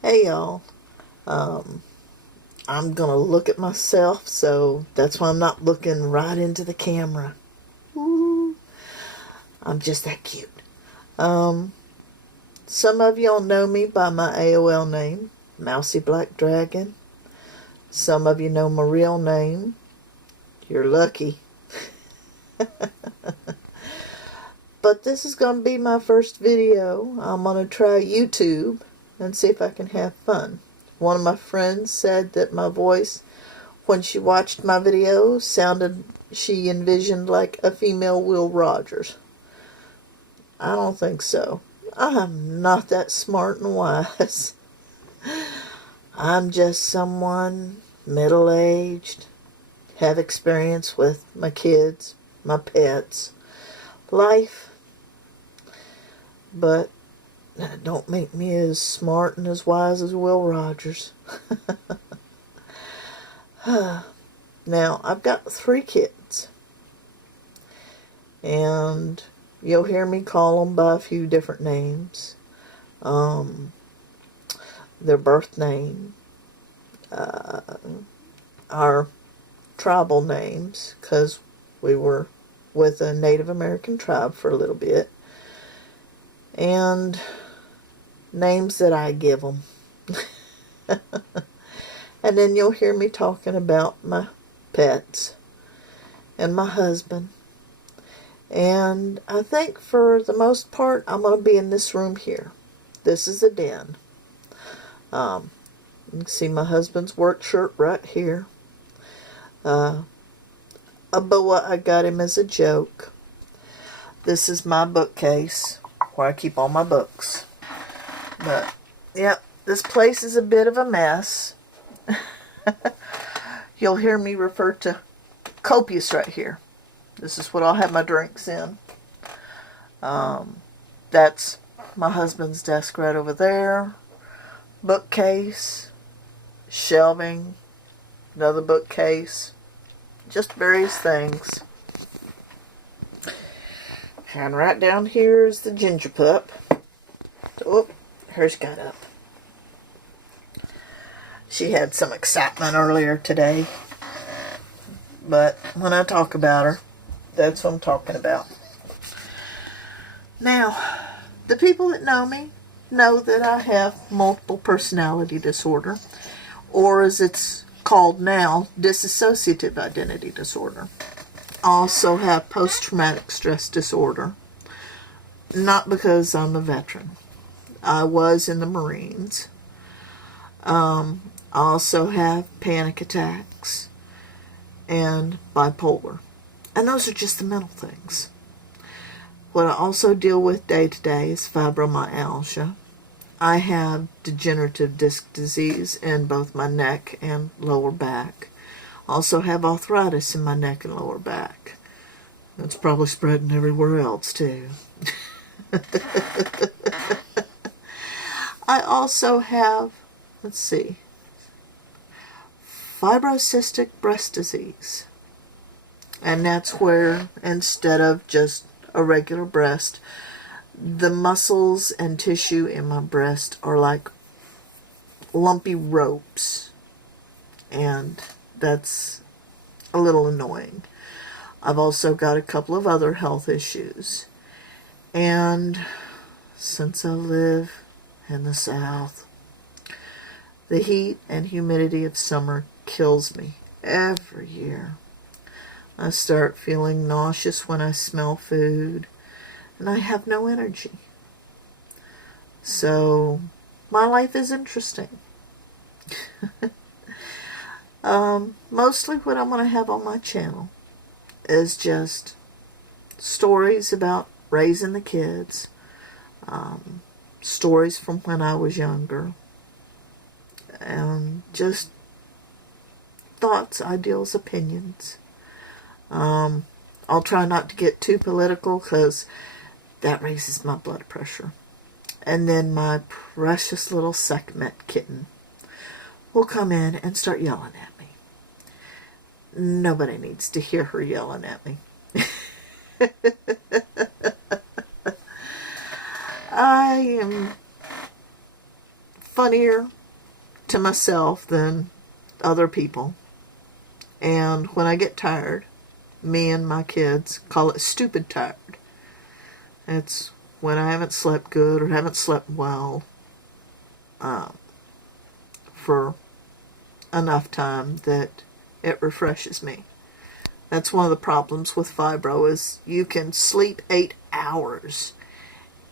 Hey y'all, I'm gonna look at myself, so that's why I'm not looking right into the camera. Ooh, I'm just that cute. Um, some of y'all know me by my AOL name, Mousy Black Dragon. Some of you know my real name. You're lucky. But this is gonna be my first video. I'm gonna try YouTube and see if I can have fun. One of my friends said that my voice, when she watched my video, sounded, she envisioned like a female Will Rogers. I don't think so. I'm not that smart and wise. I'm just someone middle-aged, have experience with my kids, my pets, life, but that don't make me as smart and as wise as Will Rogers. Now, I've got 3 kids, and you'll hear me call them by a few different names. Their birth name, our tribal names, because we were with a Native American tribe for a little bit, and names that I give them. And then you'll hear me talking about my pets and my husband. And I think for the most part, I'm going to be in this room here. This is a den. You can see my husband's work shirt right here. A boa I got him as a joke. This is my bookcase where I keep all my books. But, yep, this place is a bit of a mess. You'll hear me refer to copious right here. This is what I'll have my drinks in. That's my husband's desk right over there. Bookcase, shelving, another bookcase, just various things. And right down here is the ginger pup. Oh, hers got up. She had some excitement earlier today. But when I talk about her, that's what I'm talking about. Now, the people that know me know that I have multiple personality disorder, or as it's called now, dissociative identity disorder. I also have post-traumatic stress disorder. Not because I'm a veteran. I was in the Marines. I also have panic attacks and bipolar. And those are just the mental things. What I also deal with day to day is fibromyalgia. I have degenerative disc disease in both my neck and lower back. I also have arthritis in my neck and lower back. It's probably spreading everywhere else too. I also have, let's see, fibrocystic breast disease. And that's where, instead of just a regular breast, the muscles and tissue in my breast are like lumpy ropes. And that's a little annoying. I've also got a couple of other health issues. And since I live in the South, the heat and humidity of summer kills me every year. I start feeling nauseous when I smell food, and I have no energy. So, my life is interesting. Mostly what I'm going to have on my channel is just stories about raising the kids, stories from when I was younger, and just thoughts, ideals, opinions. I'll try not to get too political because that raises my blood pressure. And then my precious little Sekhmet kitten will come in and start yelling at me. Nobody needs to hear her yelling at me. I am funnier to myself than other people. And when I get tired, me and my kids call it stupid tired. It's when I haven't slept good or haven't slept well for enough time that it refreshes me. That's one of the problems with fibro is you can sleep 8 hours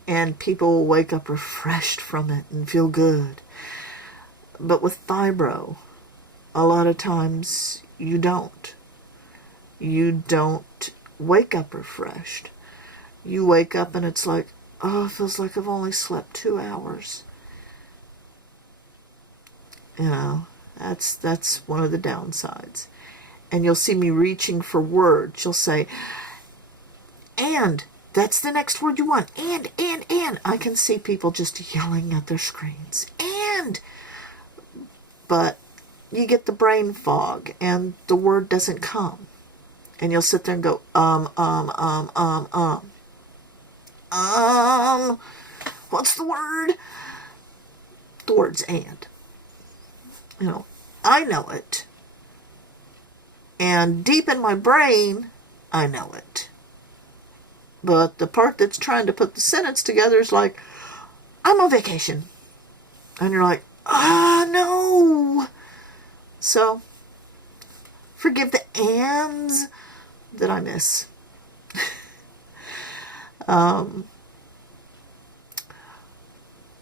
and people will wake up refreshed from it and feel good. But with fibro, a lot of times you don't. You don't wake up refreshed. You wake up and it's like, oh, it feels like I've only slept 2 hours. You know, that's one of the downsides. And you'll see me reaching for words. You'll say, and that's the next word you want. And. I can see people just yelling at their screens. And. But you get the brain fog and the word doesn't come. And you'll sit there and go, what's the word? The word's and. You know, I know it. And deep in my brain, I know it. But the part that's trying to put the sentence together is like, I'm on vacation. And you're like, no. So, forgive the ands that I miss.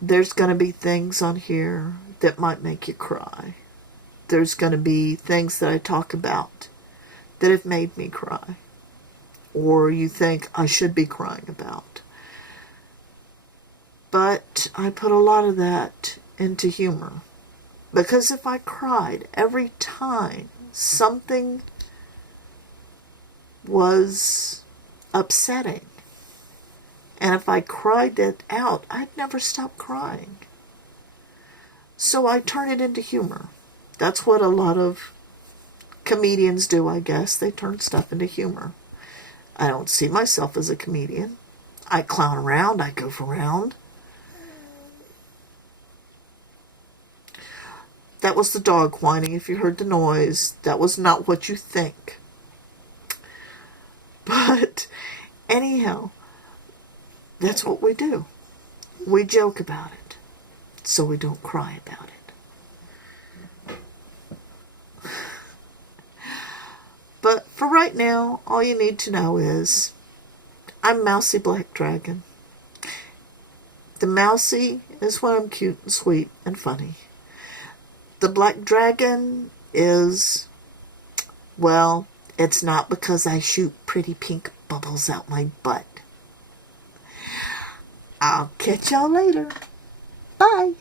There's going to be things on here that might make you cry. There's going to be things that I talk about that have made me cry. Or you think I should be crying about. But I put a lot of that into humor. Because if I cried every time something was upsetting, and if I cried that out, I'd never stop crying. So I turn it into humor. That's what a lot of comedians do, I guess. They turn stuff into humor. I don't see myself as a comedian. I clown around. I goof around. That was the dog whining. If you heard the noise, that was not what you think. But anyhow, that's what we do. We joke about it, so we don't cry about it. But for right now, all you need to know is I'm Mousy Black Dragon. The Mousy is when I'm cute and sweet and funny. The Black Dragon is, well, it's not because I shoot pretty pink bubbles out my butt. I'll catch y'all later. Bye.